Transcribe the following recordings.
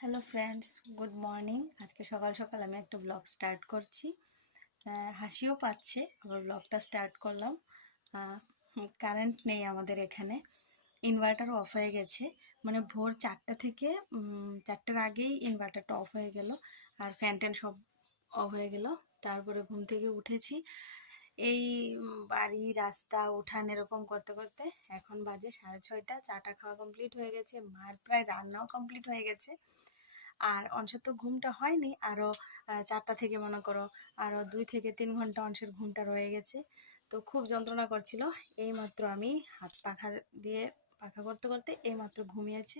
Hello friends good morning আজকে সকাল সকাল আমি একটা ব্লগ স্টার্ট করছি। হাসিও পাচ্ছে, আবার ব্লগটা স্টার্ট করলাম। কারেন্ট নেই আমাদের এখানে। ইনভার্টারও অফ হয়ে গেছে। মানে ভোর চারটা থেকে চারটার আগেই ইনভার্টারটা অফ হয়ে গেল, আর ফ্যান ট্যান সব অফ হয়ে গেল। তারপরে ঘুম থেকে উঠেছি। এই বাড়ি, রাস্তা, উঠান এরকম করতে করতে এখন বাজে সাড়ে ছয়টা, চাটা খাওয়া কমপ্লিট হয়ে গেছে। মার প্রায় রান্নাও কমপ্লিট হয়ে গেছে। আর অংশের তো ঘুমটা হয়নি আরও চারটা থেকে মনে করো আরও দুই থেকে তিন ঘণ্টা অংশের ঘুমটা রয়ে গেছে। তো খুব যন্ত্রণা করছিল, এইমাত্র আমি হাত পাখা দিয়ে পাখা করতে করতে এইমাত্র ঘুমিয়েছে।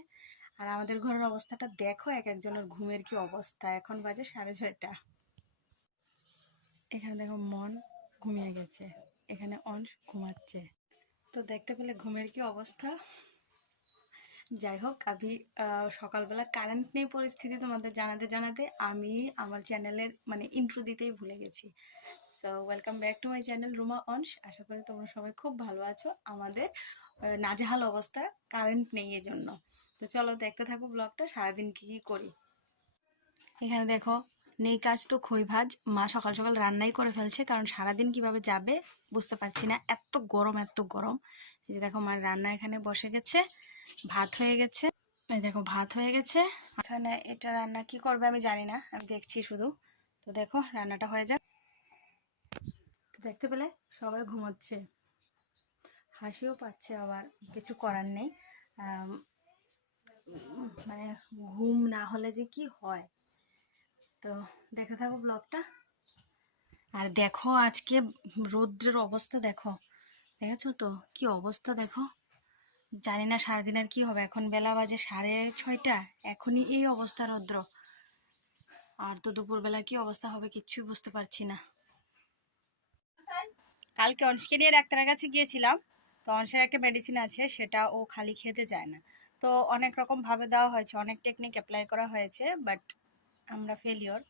আর আমাদের ঘরের অবস্থাটা দেখো, এক একজনের ঘুমের কি অবস্থা, এখন বাজে সাড়ে ছয়টা। এখানে দেখো মন ঘুমিয়ে গেছে, এখানে অংশ ঘুমাচ্ছে। তো দেখতে পেলে ঘুমের কি অবস্থা? যাই হোক, আমি সকালবেলা কারেন্ট নেই পরিস্থিতি তোমাদের জানাতে জানাতে আমি আমার চ্যানেলের মানে ইন্ট্রো দিতেই ভুলে গেছি। So welcome back to my channel Ruma অনস আশা করি তোমরা সবাই খুব ভালো আছো। আমাদের নাজেহাল অবস্থা কারেন্ট নেই এজন্য। তো চলো দেখতে থাকো ব্লগটা সারাদিন কী কী করি। এখানে দেখো, নেই কাজ তো খই ভাজ। মা সকাল সকাল রান্নাই করে ফেলছে, কারণ সারাদিন কীভাবে যাবে বুঝতে পারছি না। এত গরম এত গরম। এই যে দেখো, মার রান্না এখানে বসে গেছে। ভাত হয়ে গেছে। এই দেখো, ভাত হয়ে গেছে। এখানে এটা রান্না কি করবে আমি জানি না, আমি দেখছি শুধু। তো দেখো, রান্নাটা হয়ে যাক। তো দেখতে পেলে, সবাই ঘুমোচ্ছে। হাসিও পাচ্ছে আবার, কিছু করার নেই। মানে ঘুম না হলে যে কি হয়। তো দেখে থাকো ব্লগটা। আর দেখো আজকে রৌদ্রের অবস্থা দেখো। দেখেছ তো? কি অবস্থা দেখো? জানি না সারাদিন আর কি হবে। এখন বেলা বাজে সাড়ে ছয়টা। এখনই এই অবস্থা রৌদ্র। আর তো দুপুরবেলা কি অবস্থা হবে কিচ্ছুই বুঝতে পারছি না। কালকে অংশকে নিয়ে ডাক্তারের কাছে গিয়েছিলাম। তো অংশের একটা মেডিসিন আছে, সেটা ও খালি খেতে চায় না। তো অনেক রকম ভাবে দেওয়া হয়েছে, অনেক টেকনিক অ্যাপ্লাই করা হয়েছে বাট আমরা ফেলিওর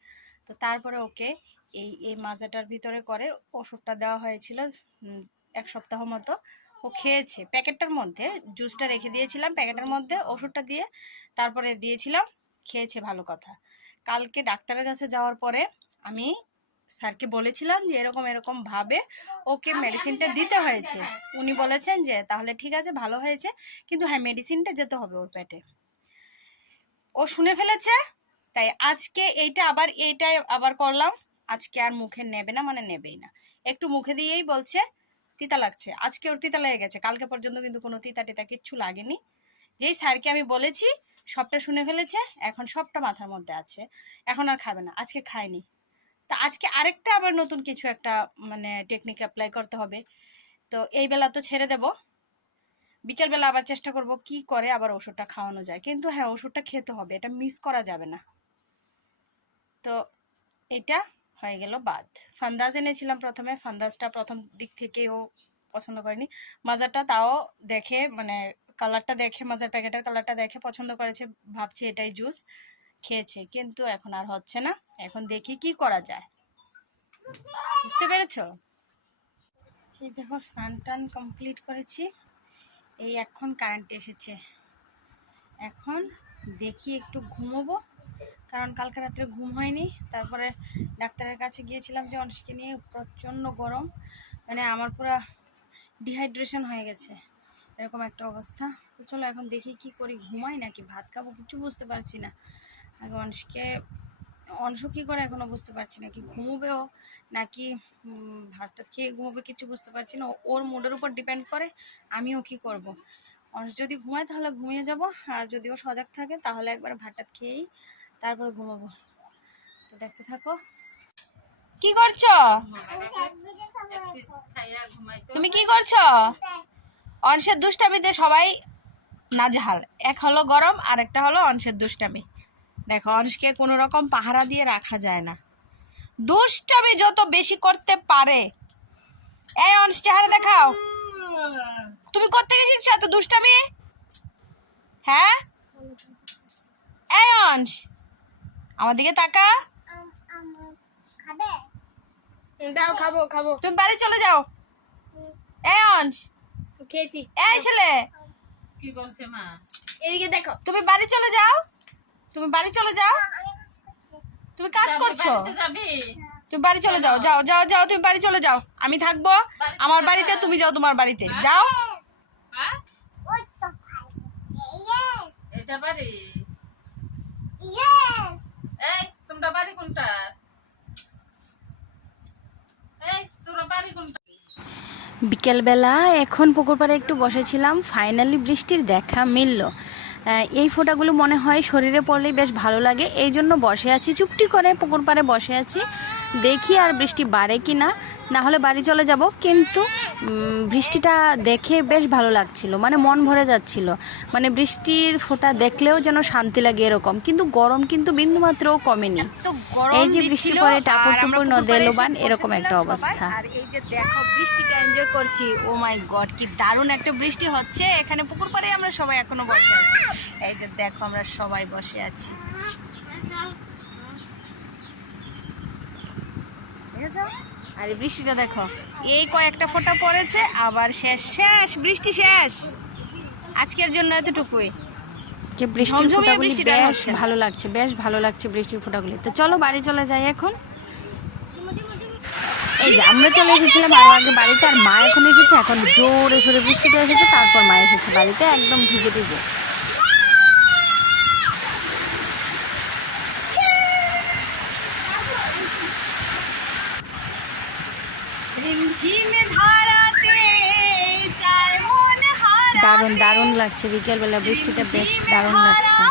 তো তারপরে ওকে এই এই মাজাটার ভিতরে করে ওষুধটা দেওয়া হয়েছিল এক সপ্তাহ মতো। ও খেয়েছে। প্যাকেটটার মধ্যে জুসটা রেখে দিয়েছিলাম। প্যাকেটের মধ্যে ওষুধটা দিয়ে তারপরে দিয়েছিলাম খেয়েছে ভালো কথা। কালকে ডাক্তারের কাছে যাওয়ার পরে আমি স্যারকে বলেছিলাম যে এরকম এরকম ভাবে ওকে মেডিসিনটা দিতে হয়েছে। উনি বলেছেন যে তাহলে ঠিক আছে ভালো হয়েছে কিন্তু হ্যাঁ মেডিসিনটা যেতে হবে ওর পেটে। ও শুনে ফেলেছে তাই আজকে এইটা আবার এইটাই আবার করলাম। আজকে আর মুখে নেবে না মানে নেবেই না। একটু মুখে দিয়েই বলছে তিতা লাগছে। আজকে ওর তিতা লেগে গেছে। কালকে পর্যন্ত কিন্তু কোনো তিতা টিতা কিচ্ছু লাগেনি। যেই স্যারকে আমি বলেছি, সবটা শুনে ফেলেছে, এখন সবটা মাথার মধ্যে আছে। এখন আর খাবে না, আজকে খায়নি। তা আজকে আরেকটা আবার নতুন কিছু একটা মানে টেকনিক অ্যাপ্লাই করতে হবে। তো এই বেলা তো ছেড়ে দেব। বিকেলবেলা আবার চেষ্টা করব কি করে আবার ওষুধটা খাওয়ানো যায়। কিন্তু হ্যাঁ ওষুধটা খেতে হবে, এটা মিস করা যাবে না। তো এটা হয়ে গেল বাদ। ফান্দাজ এনেছিলাম প্রথমে। ফান্দাজটা প্রথম দিক থেকেই ও পছন্দ করেনি। মাজারটা তাও দেখে মানে কালারটা দেখে, মাজার প্যাকেটের কালারটা দেখে পছন্দ করেছে। ভাবছে এটাই জুস খেয়েছে, কিন্তু এখন আর হচ্ছে না। এখন দেখি কি করা যায়। বুঝতে পেরেছ? এই দেখো, স্নান টান কমপ্লিট করেছি। এই এখন কারেন্ট এসেছে। এখন দেখি একটু ঘুমোবো। কারণ কালকে রাত্রে ঘুম হয়নি। তারপরে ডাক্তারের কাছে গিয়েছিলাম যে অনসকে নিয়ে প্রচণ্ড গরম। মানে আমার পুরো ডিহাইড্রেশন হয়ে গেছে। এরকম একটা অবস্থা। তো চলো এখন দেখি কি করি। ঘুমাই নাকি? ভাত খাব? কিছু বুঝতে পারছি না। আগে অংশকে অংশ কী করে এখনও বুঝতে পারছি না। কি ঘুমোবেও নাকি ভাতটা খেয়ে ঘুমোবে কিছু বুঝতে পারছি না। ওর মুডের উপর ডিপেন্ড করে আমিও কি করব। অংশ যদি ঘুমায় তাহলে ঘুমিয়ে যাব। আর যদি ও সজাগ থাকে তাহলে একবার ভাতটা খেয়েই তারপর ঘুমাবো। তো দেখতে থাকো। কি করছ? তুমি কি করছ? অংশের দুষ্টামিতে সবাই নাজেহাল। এক হলো গরম, আর একটা হলো অংশের দুষ্টামি। দেখো অংশকে কোনো রকম পাহারা দিয়ে রাখা যায় না। দুষ্টামি যত বেশি করতে পারে। এই অংশ চেহারা দেখাও। তুমি কোত্থেকে শিখছো এত দুষ্টামি? হ্যাঁ? এই অংশ আমার দিকে তাকা। দাও খাব খাব। তুমি বাড়ি চলে যাও। এই অংশ খেয়েছি। এই ছেলে। এদিকে দেখো। তুমি বাড়ি চলে যাও। তুমি বাড়ি চলে যাও। তুমি কাজ করছ? তুমি বাড়ি চলে যাও যাও যাও যাও তুমি বাড়ি চলে যাও। আমি থাকব। আমার বাড়িতে তুমি যাও তোমার বাড়িতে। যাও। হ্যাঁ? এটা বাড়ি এই তোমরা বাড়ি কোনটা এই তোরা বাড়ি কোনটা বিকেলবেলা এখন পুকুর পাড়ে একটু বসেছিলাম ফাইনালি বৃষ্টির দেখা মিলল। এই ফোটাগুলো মনে হয় শরীরে পড়লেই বেশ ভালো লাগে এই জন্য বসে আছি, চুপটি করে পুকুর পাড়ে বসে আছি। দেখি আর বৃষ্টি বাড়ে কি না না হলে বাড়ি চলে যাব। কিন্তু বৃষ্টিটা দেখে বেশ ভালো লাগছিল মানে মন ভরে যাচ্ছিল। মানে বৃষ্টির ফোঁটা দেখলেও যেন শান্তি লাগে এরকম কিন্তু গরম কিন্তু বিন্দুমাত্রও কমেনি। এই যে বৃষ্টি পরে টাপুর টুপুর নদে লোবান এরকম একটা অবস্থা। আর এই যে দেখো বৃষ্টিকে এনজয় করছি। ও মাই গড কি দারুণ একটা বৃষ্টি হচ্ছে। এখানে পুকুর পাড়ে আমরা সবাই এখনও বসে আছি। এই যে দেখো আমরা সবাই বসে আছি। আর এই বৃষ্টিটা দেখো। এই কয়েকটা ফোঁটা পড়েছে আবার শেষ শেষ বৃষ্টি শেষ। আজকের জন্য এতটুকুই। যে বৃষ্টির ফোঁটাগুলি বেশ ভালো লাগছে বেশ ভালো লাগছে বৃষ্টির ফোঁটাগুলি। তো চলো বাড়ি চলে যাই এখন। এই যে আমরা চলে এসেছিলাম আরও আগে বাড়িতে আর মা এখন এসেছে এখন জোরে সোরে বৃষ্টিটা এসেছে তারপর মা এসেছে বাড়িতে একদম ভিজে ভিজে। দারুণ দারুণ লাগছে। বিকেলবেলা বৃষ্টিটা বেশ দারুণ লাগছে।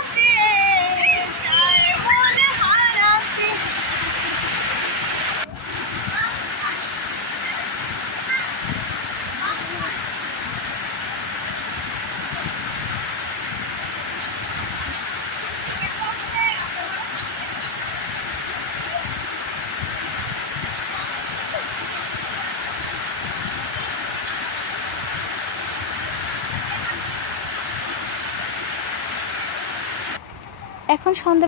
এখন সন্ধ্যা